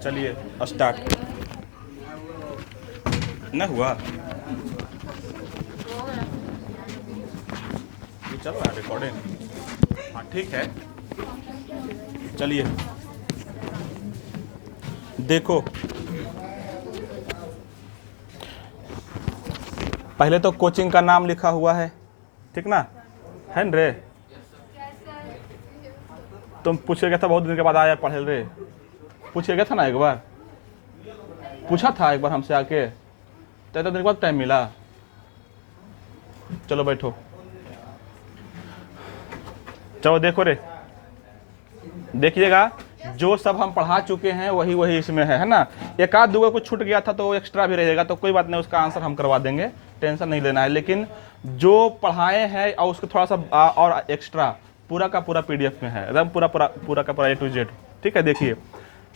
चलिए स्टार्ट। न हुआ ये चल रहा है रिकॉर्डिंग? हाँ ठीक है, चलिए देखो। पहले तो कोचिंग का नाम लिखा हुआ है, ठीक ना, है न रे? तुम पूछ के गया था, बहुत दिन के बाद आया पढ़े रे। पूछ के गया था ना एक बार, पूछा था एक बार हमसे आके, तो दिन के बाद टाइम मिला। चलो बैठो, चलो देखो रे, देखिएगा जो सब हम पढ़ा चुके हैं वही वही इसमें है ना। एक आध दो कुछ छूट गया था तो एक्स्ट्रा भी रहेगा, तो कोई बात नहीं, उसका आंसर हम करवा देंगे, टेंशन नहीं लेना है। लेकिन जो पढ़ाए हैं और उसको थोड़ा सा और एक्स्ट्रा पूरा का पूरा पीडीएफ में है, एकदम पूरा का पूरा A to Z। ठीक है, देखिए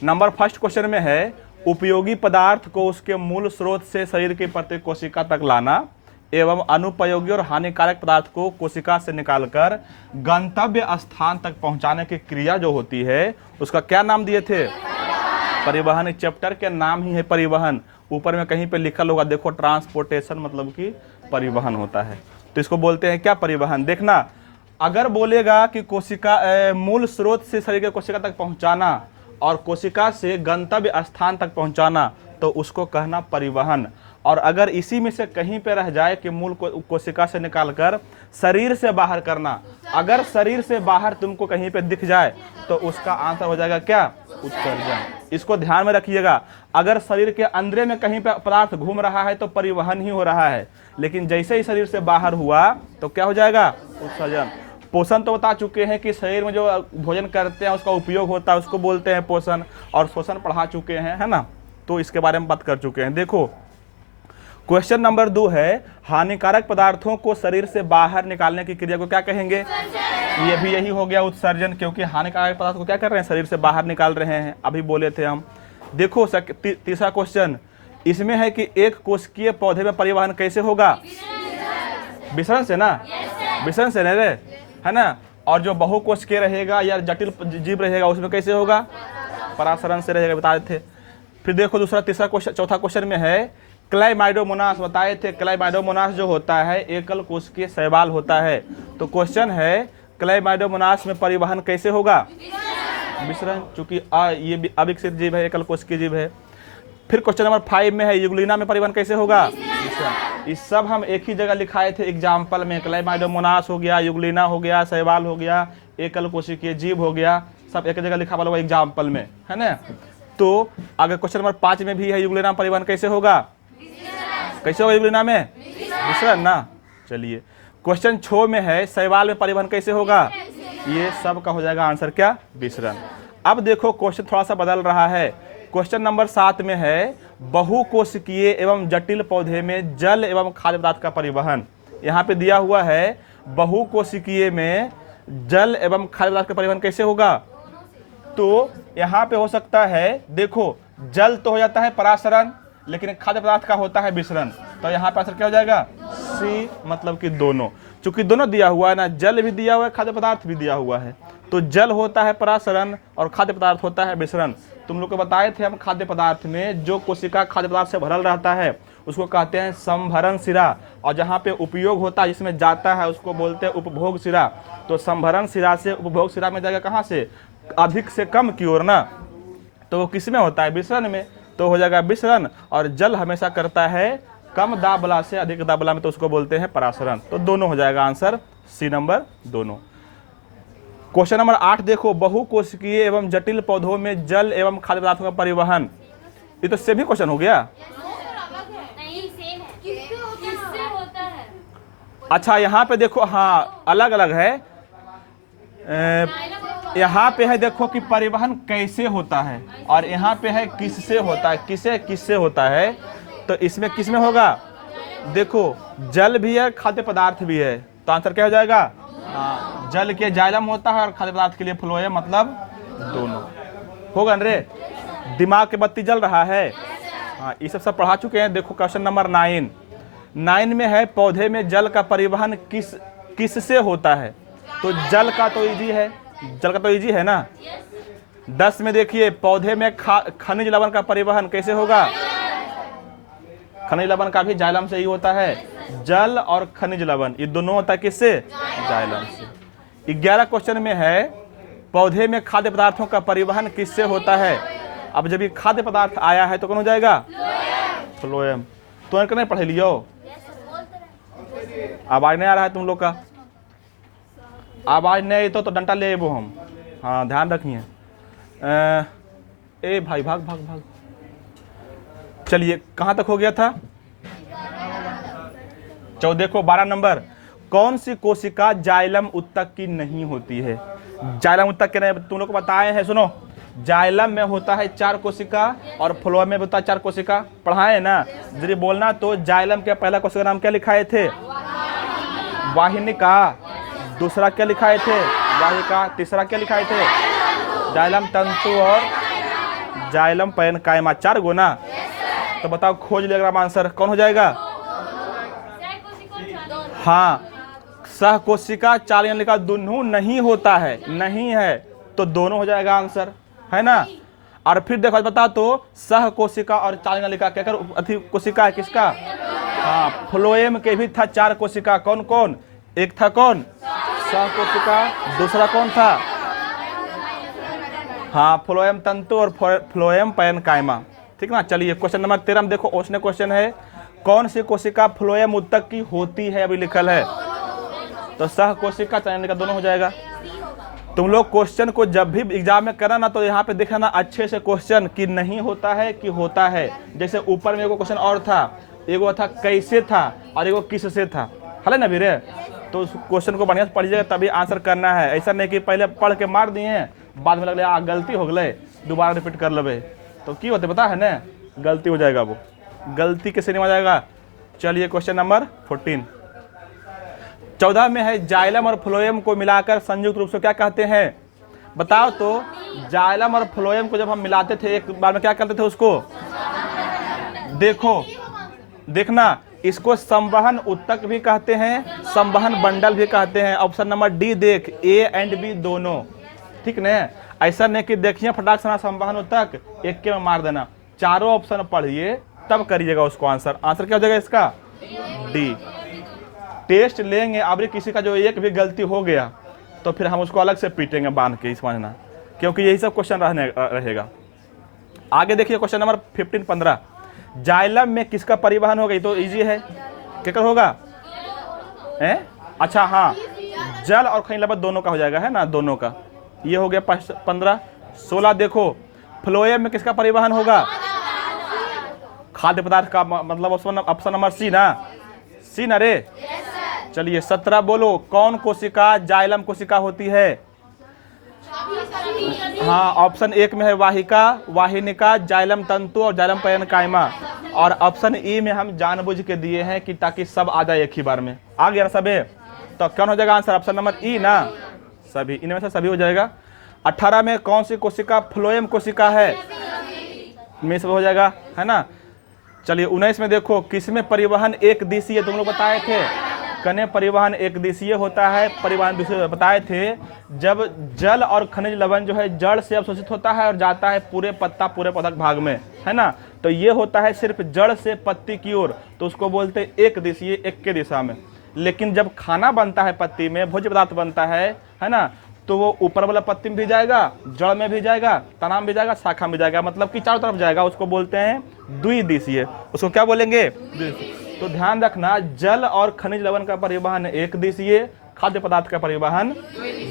नंबर फर्स्ट क्वेश्चन में है, उपयोगी पदार्थ को उसके मूल स्रोत से शरीर की प्रत्येक कोशिका तक लाना एवं अनुपयोगी और हानिकारक पदार्थ को कोशिका से निकालकर गंतव्य स्थान तक पहुंचाने की क्रिया जो होती है उसका क्या नाम दिए थे? परिवहन। चैप्टर के नाम ही है परिवहन। ऊपर में कहीं पे लिखा होगा, देखो ट्रांसपोर्टेशन मतलब कि परिवहन होता है, तो इसको बोलते हैं क्या? परिवहन। देखना, अगर बोलेगा कि कोशिका मूल स्रोत से शरीर के कोशिका तक पहुंचाना और कोशिका से गंतव्य स्थान तक पहुंचाना, तो उसको कहना परिवहन। और अगर इसी में से कहीं पे रह जाए कि मूल कोशिका से निकालकर शरीर से बाहर करना, अगर शरीर से बाहर तुमको कहीं पे दिख जाए तो उसका आंसर हो जाएगा क्या? उत्सर्जन। इसको ध्यान में रखिएगा, अगर शरीर के अंदर में कहीं पे पदार्थ घूम रहा है तो परिवहन ही हो रहा है, लेकिन जैसे ही शरीर से बाहर हुआ तो क्या हो जाएगा? उत्सर्जन। पोषण तो बता चुके हैं कि शरीर में जो भोजन करते हैं उसका उपयोग होता है, उसको बोलते हैं पोषण। और शोषण पढ़ा चुके हैं, है ना, तो इसके बारे में बात कर चुके हैं। देखो क्वेश्चन नंबर 2 है, हानिकारक पदार्थों को शरीर से बाहर निकालने की क्रिया को क्या कहेंगे? ये भी यही हो गया, उत्सर्जन, क्योंकि हानिकारक पदार्थ को क्या कर रहे हैं? शरीर से बाहर निकाल रहे हैं, अभी बोले थे हम। देखो तीसरा क्वेश्चन इसमें है कि एक कोशिकीय पौधे में परिवहन कैसे होगा? विसरण से ना, विसरण से रे, है ना। और जो बहुकोशिकीय रहेगा या जटिल जीव रहेगा उसमें कैसे होगा? परासरण से रहेगा, बता रहे थे। फिर देखो दूसरा तीसरा क्वेश्चन, चौथा क्वेश्चन में है, क्लाइमाइडोमोनास बताए थे। क्लाइमाइडोमोनास जो होता है एकल कोशिकीय शैवाल होता है, तो क्वेश्चन है क्लाइमाइडोमोनास में परिवहन कैसे होगा? विसरण, चूंकि ये भी अविकसित जीव है, एकल कोशिकीय जीव है। फिर क्वेश्चन नंबर 5 में है, यूग्लिना में परिवहन कैसे होगा? विसरण। इस सब हम एक ही जगह लिखाए थे एग्जाम्पल में, क्लाइमाइडोमोनास हो गया, यूग्लिना हो गया, शैवाल हो गया, एकल कोशिकीय जीव हो गया, सब एक जगह लिखा हुआ एग्जाम्पल में, है ना। तो अगर क्वेश्चन नंबर 5 में भी है, यूग्लिना में परिवहन कैसे होगा? कैसे होगा यूग्लिना में? विसरण ना। चलिए क्वेश्चन 6 में है, शैवाल में परिवहन कैसे होगा? ये सब का हो जाएगा आंसर क्या? विसरण। अब देखो क्वेश्चन थोड़ा सा बदल रहा है। क्वेश्चन नंबर 7 में है, बहुकोशिकीय एवं जटिल पौधे में जल एवं खाद्य पदार्थ का परिवहन। यहाँ पे दिया हुआ है बहुकोशिकीय में जल एवं खाद्य पदार्थ का परिवहन कैसे होगा? तो यहाँ पे हो सकता है, देखो जल तो हो जाता है परासरण, लेकिन खाद्य पदार्थ का होता है विसरण, तो यहाँ पे आंसर क्या हो जाएगा? सी, मतलब कि दोनों। चूंकि दोनों दिया हुआ है ना, जल भी दिया हुआ है, खाद्य पदार्थ भी दिया हुआ है, तो जल होता है परासरण और खाद्य पदार्थ होता है विसरण। तुम लोग को बताए थे हम, खाद्य पदार्थ में जो कोशिका खाद्य पदार्थ से भरल रहता है उसको कहते हैं संभरण सिरा, और जहाँ पे उपयोग होता है, जिसमें जाता है, उसको बोलते हैं उपभोग सिरा। तो संभरण सिरा से उपभोग सिरा में जाएगा कहाँ से? अधिक से कम की ओर ना, तो वो किस में होता है? विसरण में, तो हो जाएगा विसरण। और जल हमेशा करता है कम दाबला से अधिक दाबला में, तो उसको बोलते हैं परासरण। तो दोनों हो जाएगा आंसर, सी नंबर दोनों। क्वेश्चन नंबर 8 देखो, बहुकोशिकीय एवं जटिल पौधों में जल एवं खाद्य पदार्थों का परिवहन। ये तो सेम ही क्वेश्चन हो गया। अच्छा यहाँ पे देखो, हाँ अलग अलग है। यहाँ पे है देखो कि परिवहन कैसे होता है, और यहाँ पे है किससे होता है, किससे होता है। तो इसमें किस में होगा? देखो जल भी है, खाद्य पदार्थ भी है, तो आंसर क्या हो जाएगा? जल के जाइलम होता है और खाद्य पदार्थ के लिए फ्लोएम, मतलब दोनों होगा न रे। दिमाग के बत्ती जल रहा है। हाँ, ये सब पढ़ा चुके हैं। देखो क्वेश्चन नंबर 9, 9 में है पौधे में जल का परिवहन किससे होता है, तो जल का तो इजी है, जल का तो इजी है ना। 10 में देखिए पौधे में खनिज लवण का परिवहन कैसे होगा, खनिज लवण का भी जाइलम से ही होता है। जल और खनिज लवण ये दोनों होता है किससे, जाइलम से। 11 क्वेश्चन में है पौधे में खाद्य पदार्थों का परिवहन किससे होता है। अब जब ये खाद्य पदार्थ आया है तो कौन हो जाएगा, फ्लोएम। तो नहीं पढ़ लियो, आवाज नहीं आ रहा है तुम लोग का, आवाज नहीं आई तो डंटा ले वो हम, हाँ ध्यान रखिए। ए भाई भाग भाग भाग। चलिए कहाँ तक हो गया था, देखो 12 नंबर, कौन सी कोशिका जाइलम उत्तक की नहीं होती है। जाइलम उत्तक के नहीं तुम लोग को बताए हैं, सुनो। जाइलम में होता है 4 कोशिका और फ्लोएम में होता है 4 कोशिका, पढ़ाए ना। यदि बोलना तो जाइलम के पहला कोशिका नाम क्या लिखाए थे, वाहिनिका। दूसरा क्या लिखाए थे, वाहिका। तीसरा क्या लिखाए थे, जाइलम तंतु और जाइलम पैरेन्काइमा। 4 गो ना। तो बताओ खोज लेगा आंसर कौन हो जाएगा, हाँ सह कोशिका चालनिका दोनों नहीं होता है, नहीं है तो दोनों हो जाएगा आंसर, है ना। और फिर देखो बता तो सह कोशिका और चालनिका क्या कर अति कोशिका है किसका, हाँ फ्लोएम के भी था 4 कोशिका। कौन कौन, एक था कौन सह कोशिका, दूसरा कौन था, हाँ फ्लोएम तंतु और फ्लोएम पैरेन्काइमा, ठीक ना। चलिए क्वेश्चन नंबर 13 में देखो उसने क्वेश्चन है कौन सी कोशिका फ्लोएम उत्तक की होती है, अभी लिखल है। तो सह कोशिका चालनिका दोनों हो जाएगा। तुम लोग क्वेश्चन को जब भी एग्जाम में करना ना तो यहाँ पे देखना अच्छे से क्वेश्चन कि नहीं होता है कि होता है। जैसे ऊपर में एगो क्वेश्चन और था, एगो था कैसे था और एगो किससे था, हले ना वीरे। तो उस क्वेश्चन को बढ़िया से पढ़िएगा तभी आंसर करना है। ऐसा नहीं कि पहले पढ़ के मार दिए हैं बाद में लगले गलती हो गए दोबारा रिपीट कर लेवे तो की होते पता है ना, गलती हो जाएगा, वो गलती कैसे नहीं हो जाएगा। चलिए क्वेश्चन नंबर 14 में है जाइलम और फ्लोएम को मिलाकर संयुक्त रूप से क्या कहते हैं, बताओ तो। जाइलम और फ्लोएम को जब हम मिलाते थे एक बार में क्या करते थे उसको, देखो देखना, इसको संवहन उत्तक भी कहते हैं, संवहन बंडल भी कहते हैं। ऑप्शन नंबर डी देख, ए एंड बी दोनों, ठीक न। ऐसा नहीं कि देखिए फटाक से संवहन उत्तक एक के में मार देना, चारों ऑप्शन पढ़िए तब करिएगा उसको आंसर। आंसर क्या हो जाएगा इसका, डी। टेस्ट लेंगे अब किसी का जो एक भी गलती हो गया तो फिर हम उसको अलग से पीटेंगे बांध के, समझना, क्योंकि यही सब क्वेश्चन रहेगा। आगे देखिए क्वेश्चन नंबर 15 जाइलम में किसका परिवहन होगा, ये तो इजी है, क्या होगा है, अच्छा हाँ जल और खनिज लवण दोनों का हो जाएगा, है ना, दोनों का। ये हो गया 15। 16 देखो फ्लोएम में किसका परिवहन होगा, खाद्य पदार्थ का, मतलब ऑप्शन नंबर सी ना, सी ना रे। चलिए 17 बोलो, कौन कोशिका जाइलम कोशिका होती है, हाँ ऑप्शन 1 में है वाहिका, वाहिनिका, जाइलम तंतु और जाइलम पैरेन्काइमा। और ऑप्शन ई में हम जानबूझ के दिए हैं कि ताकि सब आ जाए एक ही बार में, आ गया सब। तो कौन हो जाएगा आंसर, ऑप्शन नंबर ई ना, सभी, इनमें से सभी हो जाएगा। 18 में कौन सी कोशिका फ्लोएम कोशिका है, में सब हो जाएगा, है ना। चलिए 19 में देखो किसमें परिवहन एक दिशीय, तुम लोग बताए थे कने परिवहन एक दिशीय होता है, परिवहन दूसरे बताए थे जब जल और खनिज लवण जो है जड़ से अवशोषित होता है और जाता है पूरे पत्ता पूरे पौधा भाग में, है ना। तो ये होता है सिर्फ जड़ से पत्ती की ओर, तो उसको बोलते हैं एक दिशीय, एक के दिशा में। लेकिन जब खाना बनता है पत्ती में, भोज्य पदार्थ बनता है ना, तो वो ऊपर वाला पत्ती में भी जाएगा, जड़ में भी जाएगा, तना में भी जाएगा, शाखा में भी जाएगा, मतलब कि चारों तरफ जाएगा, उसको बोलते हैं द्विदिशीय। उसको क्या बोलेंगे, तो ध्यान रखना जल और खनिज लवण का परिवहन एक दिशीय, खाद्य पदार्थ का परिवहन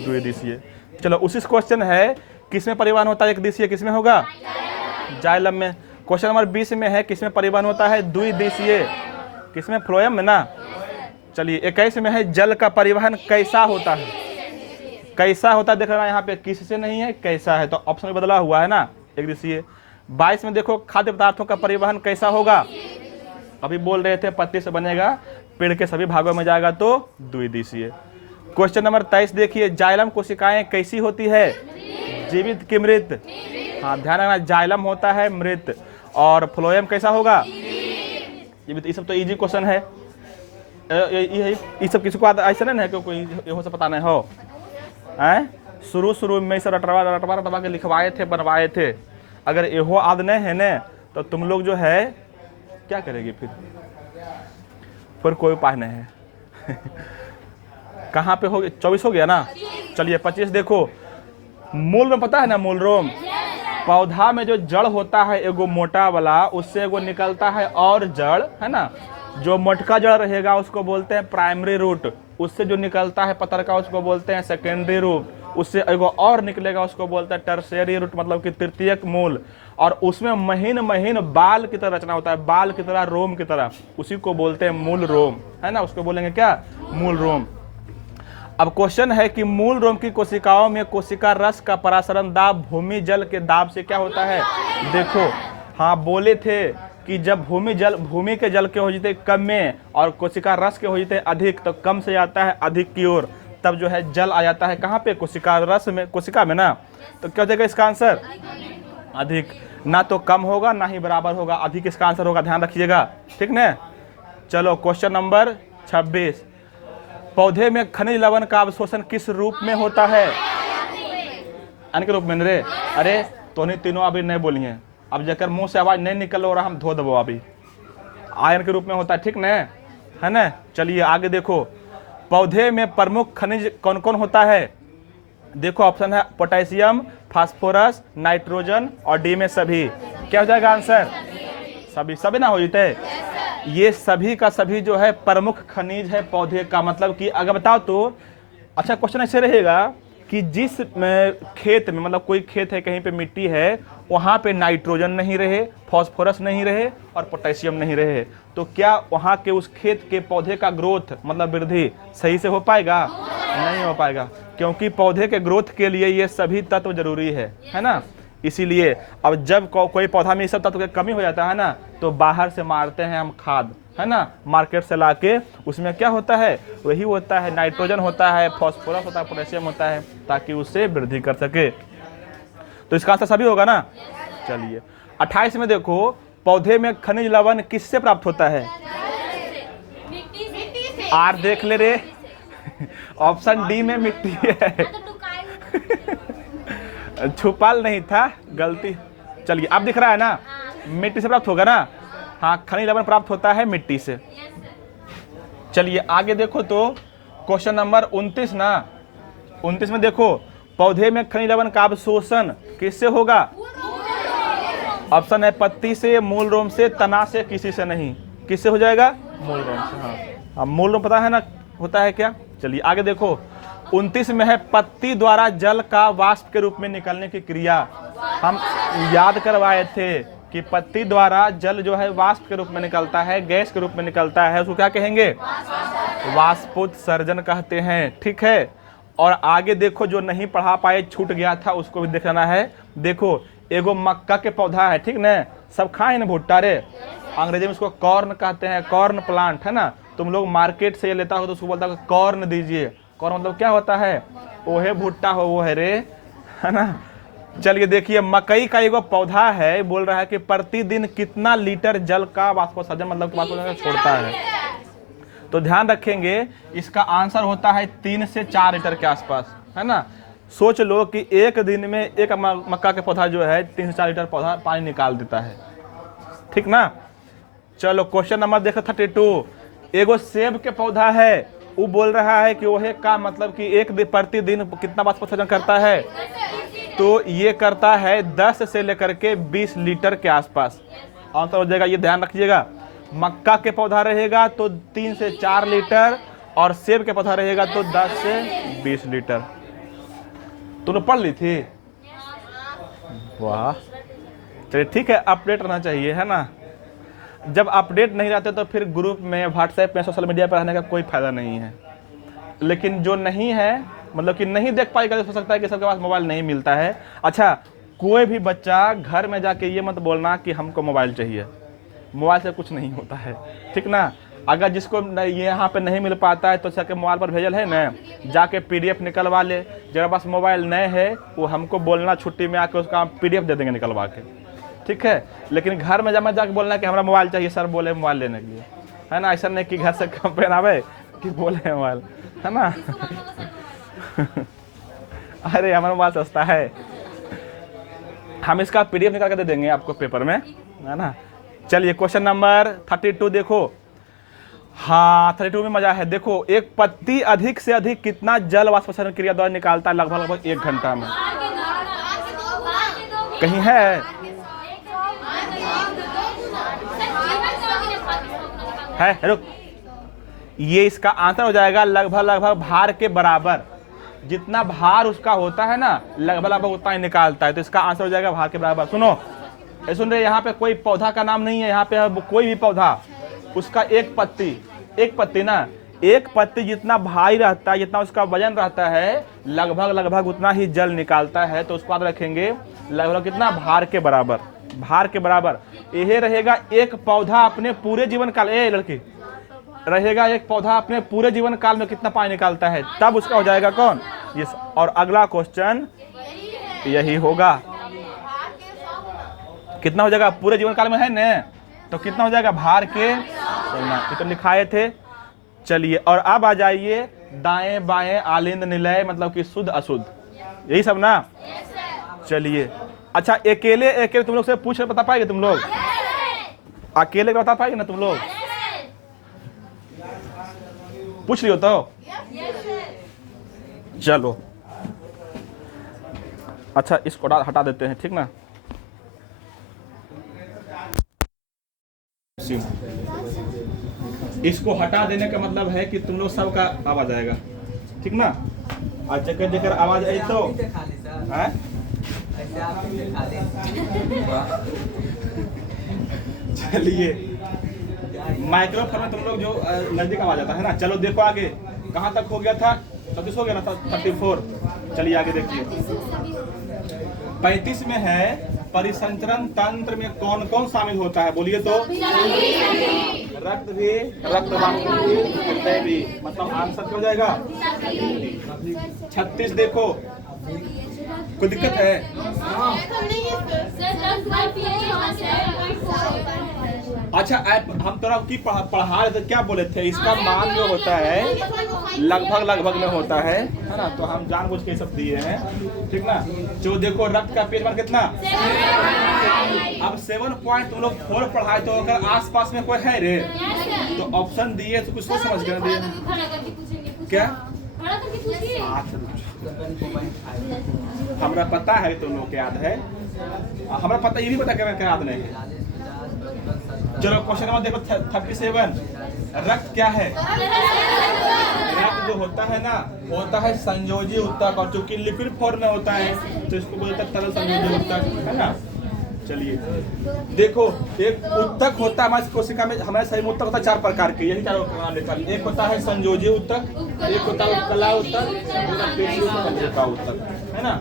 द्विदिशीय। चलो उसी क्वेश्चन है किसमें परिवहन होता है एक दिशीय, किसमें होगा, जाइलम में। क्वेश्चन नंबर 20 में है किसमें परिवहन होता है द्विदिशीय, किसमें, फ्लोएम में ना। चलिए 21 में है जल का परिवहन कैसा होता है, कैसा होता है, देख रहा है यहाँ पे किससे नहीं है, कैसा है, तो ऑप्शन बदला हुआ है ना, एक दिशीय। 22 में देखो खाद्य पदार्थों का परिवहन कैसा होगा, अभी बोल रहे थे पत्ती से बनेगा, पेड़ के सभी भागों में जाएगा तो द्विदिशीय। क्वेश्चन नंबर 23 देखिए जाइलम कोशिकाएं कैसी होती है, जीवित की मृत, हाँ ध्यान रखना जाइलम होता है मृत, और फ्लोएम कैसा होगा, जीवित। ये सब तो इजी क्वेश्चन है। ये सब किसी को ऐसा नहीं है कि कोई ये हो सब पता नहीं हो। शुरू में सब रटवा के लिखवाए थे, बनवाए थे। अगर एहो आद नहीं है न तो तुम लोग जो है क्या करेगी फिर कोई उपाय नहीं है। कहाँ पे हो गया? 24 हो गया ना। चलिए 25 देखो। मूल में पता है ना, मूल रोम पौधा में जो जड़ होता है एगो मोटा वाला, उससे एगो निकलता है और जड़ है ना। जो मोटका जड़ रहेगा उसको बोलते हैं प्राइमरी रूट, उससे जो निकलता है पतरका उसको बोलते हैं सेकेंडरी रूट, उससे एगो और निकलेगा उसको बोलते हैं टर्शियरी रूट, मतलब कि तृतीयक मूल। और उसमें महीन महीन बाल की तरह रचना होता है, बाल की तरह, रोम की तरह, उसी को बोलते हैं मूल रोम, है ना। उसको बोलेंगे क्या? मूल रोम। अब क्वेश्चन है कि मूल रोम की कोशिकाओं में कोशिका रस का परासरण दाब भूमि जल के दाब से क्या होता है? देखो, हाँ बोले थे कि जब भूमि के जल के हो जाते कम में और कोशिका रस के हो जाते अधिक, तो कम से आता है अधिक की ओर, तब जो है जल आ जाता है कहाँ पे? कोशिका रस में, कोशिका में ना। तो क्या हो जाएगा इसका आंसर? अधिक। ना तो कम होगा ना ही बराबर होगा, अधिक इसका आंसर होगा, ध्यान रखिएगा, ठीक ना। चलो क्वेश्चन नंबर 26। पौधे में खनिज लवण का अवशोषण किस रूप में होता है? अन्न के रूप में रे। अरे तो नहीं, तीनों अभी नहीं बोली हैं। अब जकर मुंह से आवाज नहीं निकल रहा हम धो दबो अभी। आयन के रूप में होता है, ठीक ना, है ना। चलिए आगे देखो, पौधे में प्रमुख खनिज कौन कौन होता है? देखो ऑप्शन है पोटेशियम, फास्फोरस, नाइट्रोजन और डी में सभी। क्या हो जाएगा आंसर? सभी। सभी ना हो जाते, ये सभी का सभी जो है प्रमुख खनिज है पौधे का। मतलब कि अगर बताओ तो अच्छा क्वेश्चन ऐसे रहेगा कि जिस खेत में, मतलब कोई खेत है कहीं पे मिट्टी है, वहाँ पे नाइट्रोजन नहीं रहे, फास्फोरस नहीं रहे और पोटेशियम नहीं रहे, तो क्या वहाँ के उस खेत के पौधे का ग्रोथ, मतलब वृद्धि सही से हो पाएगा? नहीं हो पाएगा, क्योंकि पौधे के ग्रोथ के लिए ये सभी तत्व जरूरी है ना। इसीलिए अब जब कोई पौधा में ये सब तत्व की कमी हो जाता है ना, तो बाहर से मारते हैं हम खाद, है ना, मार्केट से लाके। उसमें क्या होता है? वही होता है, नाइट्रोजन होता है, फास्फोरस होता है, पोटेशियम होता है, ताकि उससे वृद्धि कर सके। तो इसका आंसर सभी होगा ना। चलिए 28 में देखो, पौधे में खनिज लवण किससे प्राप्त होता है? आर देख ले रे। ऑप्शन डी में मिट्टी है। छुपाल नहीं था, गलती। चलिए अब दिख रहा है ना, मिट्टी से प्राप्त होगा ना। हाँ, खनिज लवण प्राप्त होता है मिट्टी से। चलिए आगे देखो तो क्वेश्चन नंबर 29 ना। 29 में देखो, पौधे में खनिज लवण का अवशोषण किससे होगा? ऑप्शन है पत्ती से, मूल रोम से, तना से, किसी से नहीं। किससे हो जाएगा? मूल रोम से। हाँ, अब मूल रोम पता है ना होता है क्या। चलिए आगे देखो, 29 में है पत्ती द्वारा जल का वाष्प के रूप में निकलने की क्रिया। हम याद करवाए थे कि पत्ती द्वारा जल जो है वाष्प के रूप में निकलता है, गैस के रूप में निकलता है, उसको क्या कहेंगे? वाष्पोत्सर्जन कहते हैं, ठीक है। और आगे देखो, जो नहीं पढ़ा पाए, छूट गया था, उसको भी देखना है। देखो एगो मक्का के पौधा है, ठीक ना, सब खाए ना भुट्टा रे, अंग्रेजी में उसको कॉर्न कहते हैं, कॉर्न प्लांट, है ना। तुम लोग मार्केट से ये लेता हो तो उसको बोलता है कॉर्न दीजिए। कॉर्न मतलब क्या होता है? ओहे भुट्टा हो वो है रे, है ना। चलिए देखिए, मकई का एगो पौधा है, बोल रहा है कि प्रतिदिन कितना लीटर जल का वाष्पोत्सर्जन, मतलब वाष्पोत्सर्जन छोड़ता है। तो ध्यान रखेंगे, इसका आंसर होता है 3 से 4 लीटर के आसपास, है ना। सोच लो कि एक दिन में एक मक्का के पौधा जो है 3 से 4 लीटर पौधा पानी निकाल देता है, ठीक ना। चलो क्वेश्चन नंबर देखो 32। एगो सेब के पौधा है, वो बोल रहा है कि वह का मतलब कि एक दिन प्रतिदिन कितना वाष्पोत्सर्जन करता है? तो ये करता है 10 से लेकर के 20 लीटर के आसपास। आंसर हो जाएगा, ये ध्यान रखिएगा। मक्का के पौधा रहेगा तो 3 से 4 लीटर, और सेब के पौधा रहेगा तो 10 से 20 लीटर। तूने पढ़ ली थी? वाह, चलिए ठीक है, अपडेट रहना चाहिए, है ना। जब अपडेट नहीं रहते तो फिर ग्रुप में, व्हाट्सएप में, सोशल मीडिया पर रहने का कोई फायदा नहीं है। लेकिन जो नहीं है, मतलब कि नहीं देख पाएगा, हो सकता है कि सबके पास मोबाइल नहीं मिलता है। अच्छा, कोई भी बच्चा घर में जाके ये मत बोलना कि हमको मोबाइल चाहिए, मोबाइल से कुछ नहीं होता है, ठीक ना। अगर जिसको ये यहाँ पे नहीं मिल पाता है तो जाके मोबाइल पर भेजल है ना, जाके PDF निकलवा ले। जरा पास मोबाइल नहीं है वो हमको बोलना, छुट्टी में आके उसका PDF दे देंगे निकलवा के, ठीक है। लेकिन घर में जब जाके बोलना कि हमारा मोबाइल चाहिए, सर बोले मोबाइल लेने के लिए, है ना, ऐसा नहीं कि घर से कंप्लेन आवे कि बोले मोबाइल, है ना। अरे हमारा मोबाइल सस्ता है, हम इसका PDF निकाल के दे देंगे आपको पेपर में, है ना। चलिए क्वेश्चन नंबर 32 देखो। हाँ 32 में मजा है। देखो, एक पत्ती अधिक से अधिक कितना जल वाष्पीकरण क्रिया द्वारा निकालता है? लगभग 1 घंटा में। कहीं है? रुक, ये इसका आंसर हो जाएगा लगभग भार के बराबर। जितना भार उसका होता है ना, लगभग उतना ही निकालता है, तो इसका आंसर हो जाएगा भार के बराबर। सुनो, सुन रहे, यहाँ पे कोई पौधा का नाम नहीं है, यहाँ पे कोई भी पौधा, उसका एक पत्ती ना, एक पत्ती जितना भारी रहता है, जितना उसका वजन रहता है, लगभग उतना ही जल निकालता है। तो उसको याद रखेंगे, लगभग कितना? भार के बराबर। भार के बराबर यह रहेगा। एक पौधा अपने पूरे जीवन काल, लड़की रहेगा, एक पौधा अपने पूरे जीवन काल में कितना पानी निकालता है, तब उसका हो जाएगा कौन? यस। और अगला क्वेश्चन यही होगा, कितना हो जाएगा पूरे जीवन काल में, है न? तो कितना हो जाएगा भार के, तो लिखाए थे। चलिए, और अब आ जाइए दाएं बाएं आलिंद निलय, मतलब कि शुद्ध अशुद्ध, यही सब ना। चलिए, अच्छा अकेले तुम लोग से पूछ बता पाएंगे? तुम लोग अकेले बता पाएंगे ना? तुम लोग पूछ रही हो तो चलो, अच्छा इसको हटा देते हैं, ठीक ना। इसको हटा देने का मतलब है कि तुम लोग सबका आवाज आएगा, ठीक ना। और जगह आवाज आई तो है? चलिए, माइक्रोफोन में तुम लोग जो नजदीक आवाज आता है ना। चलो देखो आगे कहाँ तक हो गया था? 34 हो गया ना, 34। चलिए आगे देखिए। 35 में है, परिसंचरण तंत्र में कौन कौन शामिल होता है? बोलिए तो। रक्त भी, रक्तवाहिनी भी, हृदय भी, मतलब आंसर क्या हो जाएगा? 36 देखो, कोई दिक्कत है? अच्छा, हम तरह की पढ़ा रहे थे, क्या बोले थे? इसका मान जो होता है लगभग में होता है ना। तो हम जानबूझ के सब दिए हैं, ठीक ना। जो देखो, रक्त का पीएच मान कितना? अब 7 पॉइंट तुम लोग 4 पढ़ाए, तो अगर आसपास में कोई है रे तो ऑप्शन दिए, तो कुछ सोच समझ कर दिए क्या? हमरा पता है तुम लोग को याद है, हमरा पता, ये भी पता क्या याद नहीं है। चलो क्वेश्चन नंबर देखो 37। रक्त क्या है? रक्त जो होता है ना, होता है संयोजी ऊतक, और चूंकि लिक्विड फॉर्म में होता है तो इसको बोलते हैं तरल संयोजी ऊतक, है ना। चलिए देखो, एक ऊतक होता है हमारी कोशिका में, हमारे शरीर में ऊतक होता है 4 प्रकार के, यही 4 लेकर। एक होता है संयोजी ऊतक, एक होता है उत्तला ऊतक, तंत्रिका ऊतक, है ना।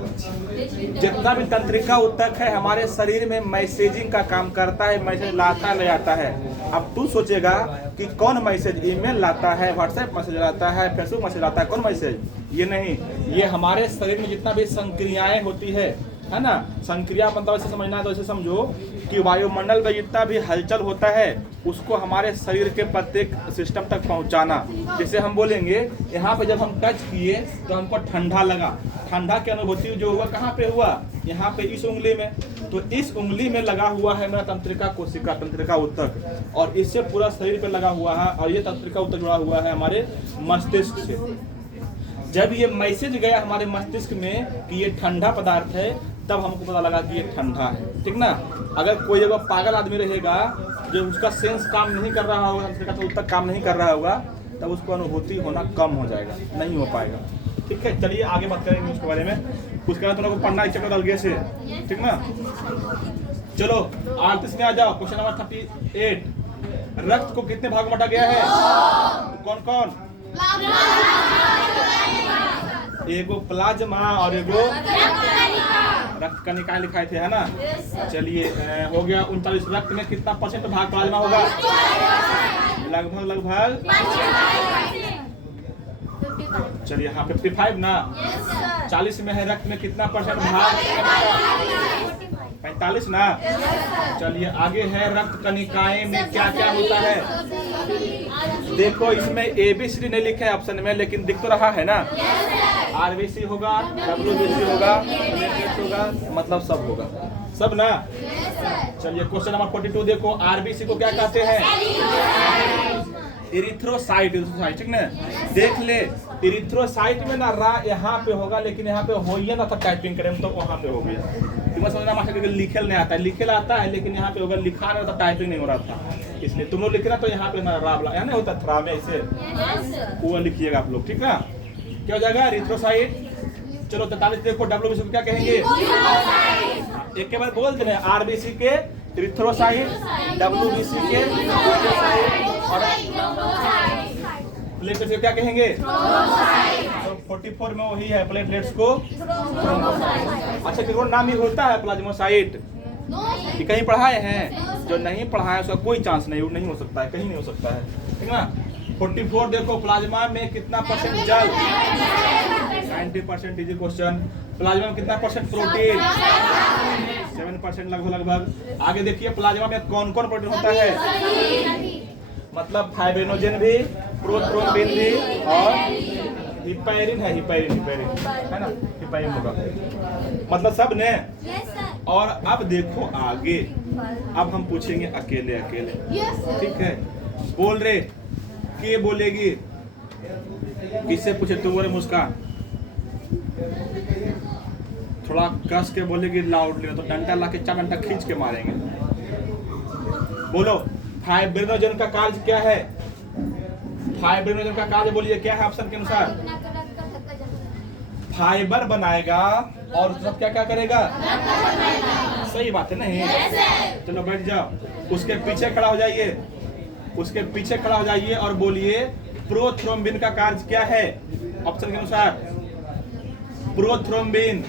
जितना भी तंत्रिका ऊतक है हमारे शरीर में मैसेजिंग का काम करता है, मैसेज लाता ले जाता है। अब तू सोचेगा कि कौन मैसेज? ईमेल लाता है, व्हाट्सएप मैसेज लाता है, फेसबुक मैसेज लाता है, कौन मैसेज? ये नहीं, ये हमारे शरीर में जितना भी संक्रियाएं होती है ना। संक्रिया मतलब ऐसे समझना है तो ऐसे समझो कि वायुमंडल में जितना भी हलचल होता है उसको हमारे शरीर के प्रत्येक सिस्टम तक पहुंचाना। जैसे हम बोलेंगे, यहाँ पे जब हम टच किए तो हमको ठंडा लगा, ठंडा की अनुभूति जो हुआ कहाँ पे हुआ? यहाँ पे इस उंगली में। तो इस उंगली में लगा हुआ है मेरा तंत्रिका कोशिका, तंत्रिका ऊतक, और इससे पूरा शरीर पे लगा हुआ है, और ये तंत्रिका ऊतक जुड़ा हुआ है हमारे मस्तिष्क से। जब ये मैसेज गया हमारे मस्तिष्क में कि ये ठंडा पदार्थ है, तब हमको पता लगा कि ये ठंडा है, ठीक ना। अगर कोई जगह पागल आदमी रहेगा जो उसका सेंस काम नहीं कर रहा होगा, तो ऊतक काम नहीं कर रहा होगा, तब उसको अनुभूति होना कम हो जाएगा, नहीं हो पाएगा, ठीक है। चलिए आगे बात करेंगे उसके बारे में। उसके बाद तुम लोग को पढ़ना चक्कर अलगे से, ठीक ना। चलो 38 में आ जाओ, क्वेश्चन नंबर 38। रक्त को कितने भाग में बांटा गया है? कौन कौन? एगो प्लाज्मा और एगो रक्त कणिकाएं लिखाए थे, है ना। चलिए हो गया 39। रक्त में कितना % भाग प्लाज्मा होगा? लगभग। चलिए हाँ 55 ना। 40 में है, रक्त में कितना % भाग? 45 ना। चलिए आगे है, रक्त कणिकाएं में क्या क्या होता है? देखो इसमें ABCD नहीं लिखे है ऑप्शन में, लेकिन दिख तो रहा है ना। RBC होगा, WBC होगा, प्लेटलेट्स होगा, मतलब सब होगा, सब ना। चलिए क्वेश्चन नंबर 42 देखो, RBC को क्या कहते हैं? इरिथ्रोसाइट, ठीक ना। देख ले इरिथ्रोसाइट में ना रा यहाँ पे होगा, लेकिन यहाँ पे होइए ना था टाइपिंग करें तो वहाँ पे हो गया। तुम्हें समझना मास्टर कि लिखल नहीं आता है, लिखल आता है लेकिन यहाँ पे होगा, लिखा नहीं होता, टाइपिंग नहीं हो रहा था, इसलिए तुम लोग लिखना तो यहाँ पे ना रा यहाँ नहीं होता थ्रा में ऐसे, वो लिखिएगा आप लोग, ठीक ना। क्या हो जाएगा? इरिथ्रोसाइट। चलो 43 देखो, WBC को क्या कहेंगे? एक के बाद बोल देना, RBC के इरिथ्रोसाइट, WBC के और प्लेटलेट्स को क्या कहेंगे? तो 44 में वही है, प्लेटलेट्स को। अच्छा किसी नाम ही होता है प्लाज्मोसाइट? कि कहीं पढ़ाए हैं? जो नहीं पढ़ाया उसका कोई चांस नहीं हो सकता है, कहीं नहीं हो सकता है, ठीक ना। 44 देखो, प्लाज्मा में कितना परसेंट जल? 90% इजी क्वेश्चन। प्लाज्मा में कितना परसेंट प्रोटीन? 7% लगभग। आगे देखिए प्लाज्मा में कौन कौन प्रोटीन होता है? मतलब फाइब्रिनोजेन भी, प्रोथ्रोम्बिन भी और हिपैरिन है, हिपैरिन है ना, हिपैरिन होगा, मतलब सब ने। और अब देखो आगे, अब हम पूछेंगे अकेले अकेले, ठीक है। बोल रहे के बोलेगी, किससे पूछे? तुम बोले मुस्कान, थोड़ा कस के बोलेगी लाउडली, तो डंडा ला के 4 डंडा खींच के मारेंगे। बोलो फाइब्रिनोजेन का कार्य क्या है? फाइब्रिनोजेन का कार्य बोलिए क्या है ऑप्शन के अनुसार? फाइबर बनाएगा और सब क्या क्या करेगा? सही बात है नहीं? चलो बैठ जाओ, उसके पीछे खड़ा हो जाइए, उसके पीछे खड़ा हो जाइए और बोलिए प्रोथ्रोम्बिन का कार्य क्या है ऑप्शन के अनुसार? प्रोथ्रोम्बिन।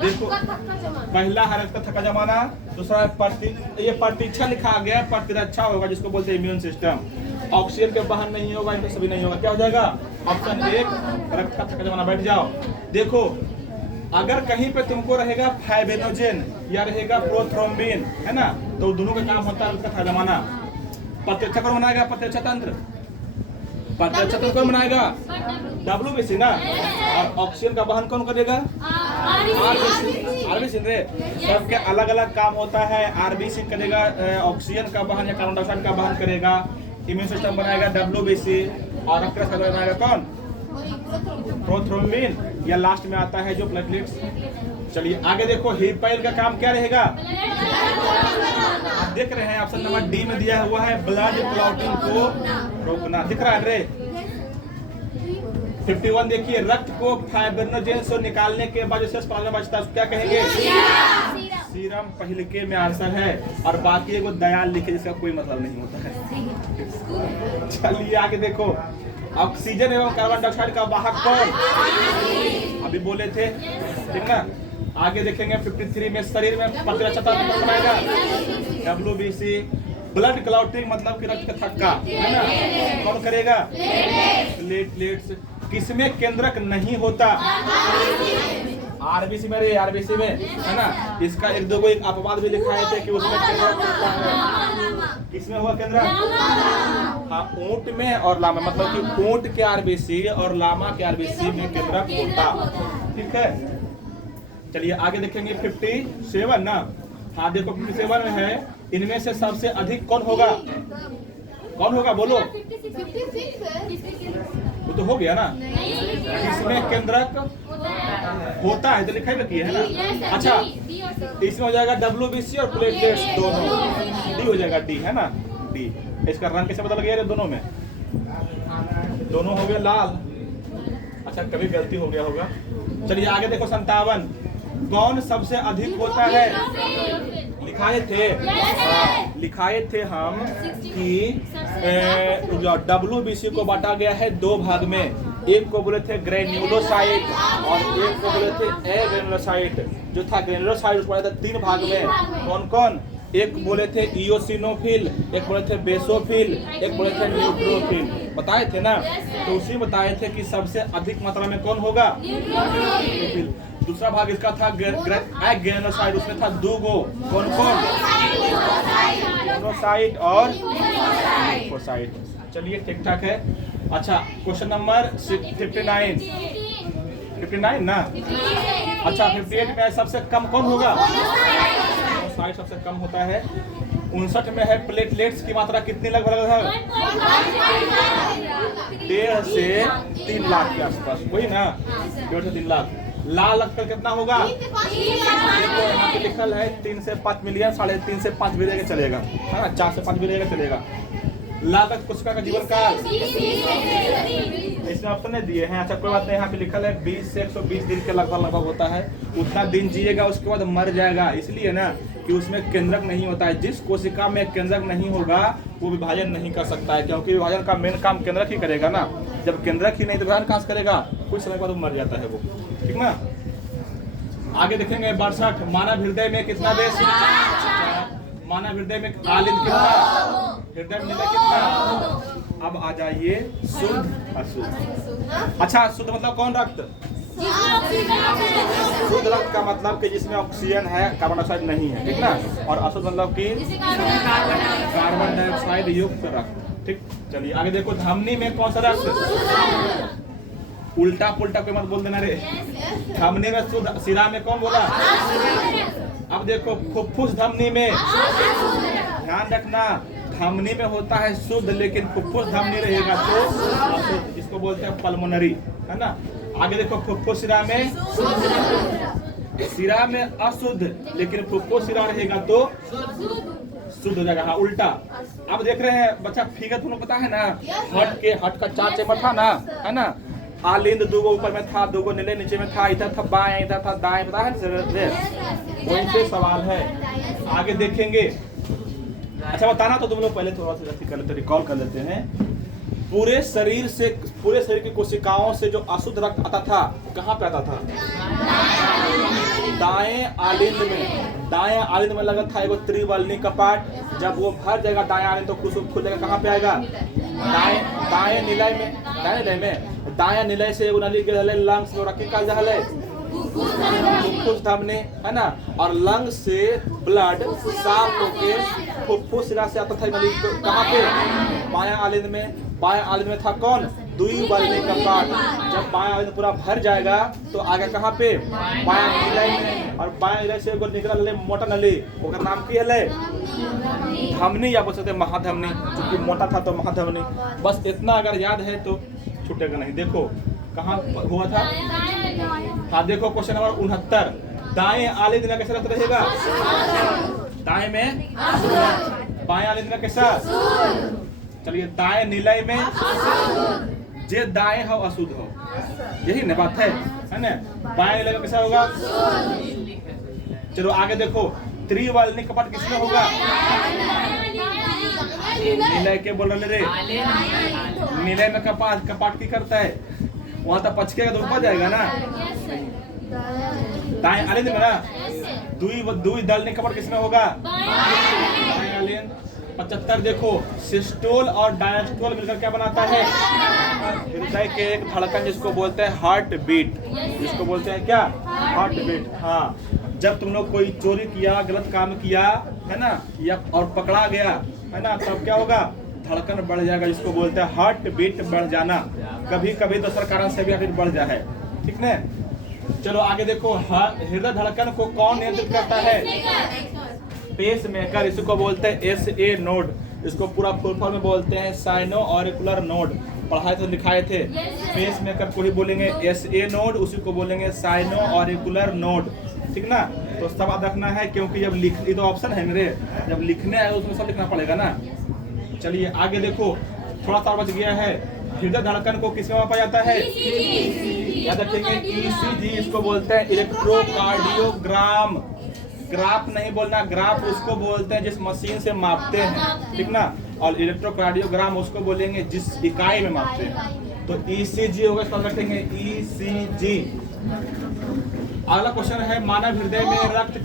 देखो पहला है रक्त का थक्का जमाना, दूसरा ये प्रतीक्षा लिखा गया, प्रतिरक्षा होगा जिसको बोलते हैं इम्यून सिस्टम। ऑक्सीजन के बहन नहीं होगा, इनका सभी नहीं होगा, क्या हो जाएगा? ऑप्शन 1 रक्त का थक्का जमाना। बैठ जाओ। देखो अगर कहीं पे तुमको रहेगा फाइब्रिनोजेन या रहेगा प्रोथ्रोम्बिन, है ना, तो दोनों का काम होता है रक्त का थक्का जमाना। प्रतिरक्षा कौन बनाएगा? प्रतिरक्षा तंत्र। प्रतिरक्षा तंत्र कौन बनाएगा? WBC ना। और ऑक्सीजन का वहन कौन करेगा? RBC रे। सबके अलग अलग काम होता है। RBC करेगा ऑक्सीजन का वहन या कार्बन डाइऑक्साइड का वहन करेगा। इम्यून सिस्टम बनाएगा WBC और रक्त का थक्का बनाएगा कौन? प्रोथ्रोम्बिन। या लास्ट में आता है जो प्लेटलेट्स। चलिए आगे देखो, हिपैरिन का काम क्या रहेगा? आप देख रहे हैं ऑप्शन नंबर D में दिया हुआ है, ब्लड क्लॉटिंग को रोकना। दिख रहा है रे? 51 देखिए, रक्त को फाइब्रिनोजेन से निकालने के बाद जो शेष प्लाज्मा बचता है उसको क्या कहेंगे? सीरम। पहले के में आंसर है और बाकी एगो दयाल लिखे जिसका कोई मतलब नहीं होता है। चलिए आगे देखो, ऑक्सीजन एवं कार्बन डाइऑक्साइड का वाहक कौन? अभी बोले थे, ठीक ना। आगे देखेंगे 53 में शरीर में प्रतिरक्षा तंत्र बनाएगा WBC। ब्लड क्लॉटिंग मतलब कि रक्त का थक्का, है ना, कौन करेगा? प्लेटलेट्स। किसमें केंद्रक नहीं होता? RBC में। RBC में, है ना। इसका एक दो एक अपवाद भी दिखाए थे कि उसमें केंद्रक होता है। किसमें हुआ केंद्रक? हाँ, ऊंट में और लामा, मतलब कि ऊंट के RBC और लामा के RBC में केंद्रक होता, ठीक है। चलिए आगे देखेंगे 57 ना। हाँ देखो 57 में है, इनमें से सबसे अधिक कौन होगा? कौन होगा बोलो? वो तो हो गया ना। इसमें केंद्रक होता है तो लिखा ही है ना। अच्छा इसमें हो जाएगा WBC और प्लेटलेट्स दोनों, D हो जाएगा, D है ना, D। इसका रंग कैसे बदल गया दोनों में? दोनों हो गए लाल। अच्छा कभी गलती हो गया होगा। चलिए आगे देखो 57, कौन सबसे अधिक होता है? लिखाए थे हम कि WBC को बांटा गया है 2 भाग में। एक को बोले थे ग्रेन्युलोसाइट और एक को बोले थे एग्रेनुलोसाइट। जो था ग्रेन्युलोसाइट उसको बांटा था 3 भाग में। कौन कौन? एक बोले थे इओसिनोफिल, एक बोले थे बेसोफिल, एक बोले थे न्यूट्रोफिल। बताए थे ना। तो उसी बताए थे कि सबसे अधिक मात्रा में कौन होगा? न्यूट्रोफिल। दूसरा भाग इसका था ग्रेनुलोसाइट, उसमें था 2 गो। कौन कौन? मोनोसाइट और लिम्फोसाइट। चलिए ठीक ठाक है। अच्छा क्वेश्चन नंबर 59 ना। अच्छा 58 में सबसे कम कौन होगा? 59 सबसे कम होता है। 59 में है प्लेटलेट्स की मात्रा कितनी लगभग है? 1.5 से 3 लाख के आसपास, वही ना, 1.5 से 3 लाख। लाल रक्त कितना होगा? देखो यहाँ पे लिखल है 3 से 5 मिलियन, 3.5 से 5 भी रहेगा चलेगा, है ना, 4 से 5 भी रहेगा चलेगा। लाल रक्त कोशिका का जीवन काल इसमें ऑप्शन नहीं दिए हैं। अच्छा कोई बात नहीं, यहाँ पे लिखल है 20 से 120 दिन के लगभग होता है। उतना दिन जिएगा उसके बाद मर जाएगा, इसलिए ना कि उसमें केंद्रक नहीं होता है। जिस कोशिका में केंद्रक नहीं होगा वो विभाजन नहीं कर सकता है, क्योंकि विभाजन का मेन काम केंद्रक ही करेगा ना। जब केंद्रक ही नहीं तो विभाजन कहाँ से करेगा? कुछ समय बाद वो मर जाता है वो, ठीक ना। आगे देखेंगे 62 मानव हृदय में कितना बेस? मानव हृदय में आलिंद कितना? हृदय में कितना? अब आ जाइए शुद्ध अशुद्ध। अच्छा शुद्ध मतलब कौन रक्त? शुद्ध रक्त का मतलब कि जिसमें ऑक्सीजन है, कार्बन डाइऑक्साइड नहीं है, ठीक ना। और अशुद्ध मतलब कि कार्बन डाइऑक्साइड युक्त रक्त, ठीक। चलिए आगे देखो धमनी में कौन सा रक्त? उल्टा पुल्टा कोई मत बोल देना रे। धमनी में शुद्ध, शिरा में कौन बोला? अब देखो फुफ्फुस धमनी में, ध्यान रखना, धमनी में होता है शुद्ध लेकिन फुफ्फुस धमनी रहेगा तो अशुद्ध, इसको बोलते हैं पल्मोनरी, है ना। आगे देखो फुफ्फुस शिरा में, शिरा में अशुद्ध लेकिन फुफ्फुस शिरा रहेगा तो शुद्ध हो जाएगा, हाँ उल्टा। अब देख रहे हैं बच्चा फिगर, तुम्हें पता है ना, हट का 4 चेम्बर था ना, है ना। आलिंद 2 ऊपर में था, 2 नीचे में था, इधर था बाएं, इधर था दाएं, पता है, वही से सवाल है। आगे देखेंगे। अच्छा बताना तो तुम लोग पहले थोड़ा सा कर लेते, रिकॉल कर लेते हैं। पूरे शरीर की कोशिकाओं से जो अशुद्ध रक्त आता था कहाँ पे आता था? दाएं आलिंद में। दाएं आलिंद में लगा था एगो त्रिवलनी कपाट, जब वो भर जाएगा दाएं आलिंद तो कुछ खुलेगा, कहाँ पे आएगा? दाएं निलय में। दाएं निलय से एगो नली गिरल है लंग्स में, रखी का जहल है फुफ्फुस धमनी, है ना। और लंग से ब्लड साफ होके फुफ्फुस शिरा से आता था नली, कहाँ पे? बायां आलिंद में। बायां आलिंद में था कौन? द्विवल्ली कपाट। जब बायां आलिंद पूरा भर जाएगा तो आगे कहाँ पे? बायां निलय में। और बायां निलय से एगो निकलल है मोटा नली, ओकर नाम की है धमनी, या बोल सकते महाधमनी, क्योंकि मोटा था तो महाधमनी। बस इतना अगर याद है तो छूटेगा नहीं। देखो कहाँ हुआ था? हाँ देखो क्वेश्चन नंबर 69, दाएं आलिंद में कैसा रक्त रहेगा? दाएं में, बाएं आलिंद में कैसा? चलिए दाएं निलय में, जे दाएं हो अशुद्ध हो, यही ना बात है ना। बाएं निलय में कैसा होगा? चलो आगे देखो त्रिवलनी कपाट किसमें होगा? निलय के बोल रहे रे, निलय में कपाट की करता है, वहां तक पचकेगा तो ऊपर जाएगा ना। दाएं आलिंद में ना, द्विदलनी कपाट किसमें होगा? दाएं आलिंद। 75 देखो सिस्टोल और डायस्टोल मिलकर क्या बनाता है? हृदय के एक धड़कन, जिसको बोलते हैं हार्ट बीट, जिसको बोलते हैं क्या? Heart beat. हाँ जब तुम लोग कोई चोरी किया, गलत काम किया, है ना, या और पकड़ा गया, है ना, तब क्या होगा? धड़कन बढ़ जाएगा, जिसको बोलते हैं हार्ट बीट बढ़ जाना। कभी कभी दूसरा कारण से भी हार्ट बीट बढ़ जाए, ठीक ना। चलो आगे देखो हृदय धड़कन को कौन नियंत्रित करता है? पेस मेकर, इसको बोलते हैं SA नोड, इसको पूरा फुल फॉर्म में बोलते हैं साइनो ऑरिकुलर नोड। पढ़ाए तो लिखाए थे, पेस मेकर को ही बोलेंगे SA नोड, उसी को बोलेंगे साइनो ऑरिकुलर नोड, ठीक ना। तो सब याद रखना है, क्योंकि जब ये तो ऑप्शन है मेरे, जब लिखने आए उसमें सब लिखना पड़ेगा ना। चलिए आगे देखो, थोड़ा सा बच गया है। हृदय धड़कन को किसमें मापा जाता है? याद रखेंगे ECG, इसको बोलते हैं इलेक्ट्रोकार्डियोग्राम। ग्राफ नहीं बोलना, ग्राफ उसको बोलते हैं जिस मशीन से मापते हैं, ठीक ना। और इलेक्ट्रोकार्डियोग्राम उसको बोलेंगे जिस इकाई में मापते हैं। तो ECG होगा, इसको रखेंगे ECG। अगला क्वेश्चन है मानव हृदय में रक्त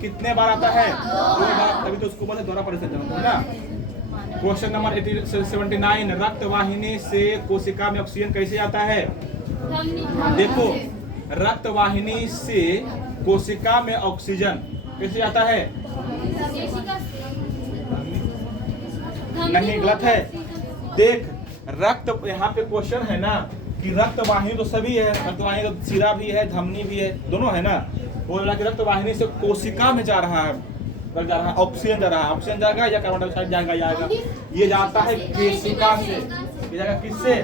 कितने बार आता है? 2 बार, तभी तो उसको बोलते द्वारा परिसंचरण ना। क्वेश्चन नंबर 79, रक्त वाहिनी से कोशिका में ऑक्सीजन कैसे आता है? देखो रक्त वाहिनी से कोशिका में ऑक्सीजन कैसे आता है? नहीं, गलत है। देख रक्त, यहाँ पे क्वेश्चन है ना कि रक्त वाहिनी तो सभी है, रक्त वाहिनी तो सिरा भी है, धमनी भी है, दोनों है ना। बोल रहा कि रक्त वाहिनी से कोशिका में जा रहा है, ऑक्सीजन जा रहा है, ऑक्सीजन जाएगा या कार्बन डाइऑक्साइड जाएगा, ये जाता है केशिका से। ये जाएगा किससे?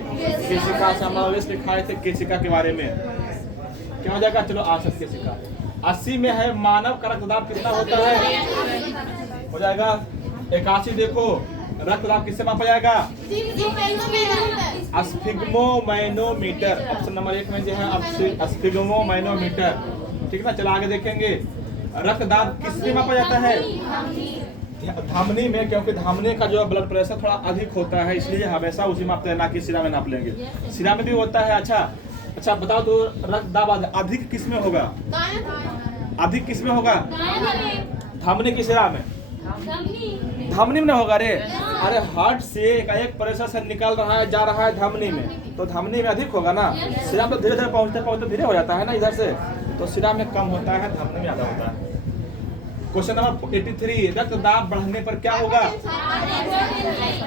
केशिका से। हम लोग लिखाए थे केशिका के बारे में, क्या हो जाएगा? चलो आ सकते केशिका। 80 में है मानव का रक्तदाब कितना होता है? हो जाएगा 81। देखो रक्तदाब किससे मापा जाएगा? स्फिग्मोमैनोमीटर। ऑप्शन नंबर 1 में जो है स्फिग्मोमैनोमीटर, ठीक ना। चलो आगे देखेंगे, रक्तदाब किससे मापा जाता है? धमनी में, क्योंकि धमनी का जो ब्लड प्रेशर थोड़ा अधिक होता है, इसलिए हमेशा उसी मापते हैं, ना कि सिरा में नाप लेंगे। सिरा में भी होता है। अच्छा बताओ तो रक्तदाब अधिक किस में होगा? अधिक किस में होगा? धमनी की सिरा में? धमनी में होगा रे। अरे हार्ट से एक प्रेशर से निकल रहा है, जा रहा है धमनी में, तो धमनी में अधिक होगा ना। सिरा में धीरे धीरे पहुंचते धीरे हो जाता है ना इधर से, तो सिरा में कम होता है, धमनी में ज्यादा होता है। क्वेश्चन नंबर 83, रक्तदाब बढ़ने पर क्या होगा?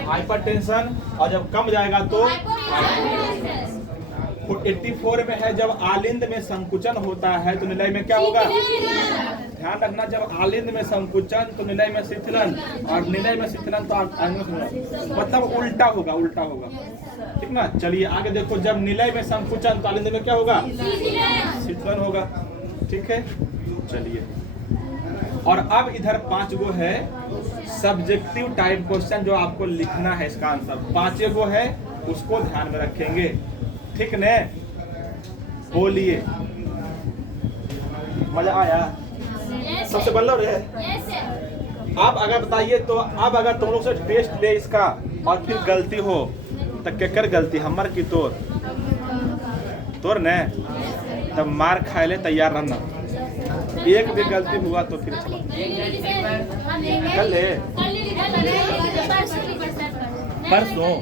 हाइपरटेंशन। और जब कम जाएगा तो 84 में है, जब आलिंद में संकुचन होता है तो निलय में क्या होगा? ध्यान रखना, जब आलिंद में संकुचन तो निलय में शिथिलन, और निलय में शिथिलन तो मतलब उल्टा होगा, उल्टा होगा, ठीक ना। चलिए आगे देखो, जब निलय में संकुचन तो आलिंद में क्या होगा? शिथिलन होगा, ठीक है। चलिए, और अब इधर 5 गो है सब्जेक्टिव टाइप क्वेश्चन जो आपको लिखना है, इसका आंसर 5 गो है, उसको ध्यान में रखेंगे, ठीक ने। बोलिए, मजा आया? सबसे बल्लभ रहे। अब अगर बताइए तो, अब अगर तुम लोग से टेस्ट ले इसका और फिर गलती हो तो केकर गलती, हमर की तोर ने, तब मार खाए ले तैयार रहना। एक भी गलती हुआ तो फिर कल ले परसों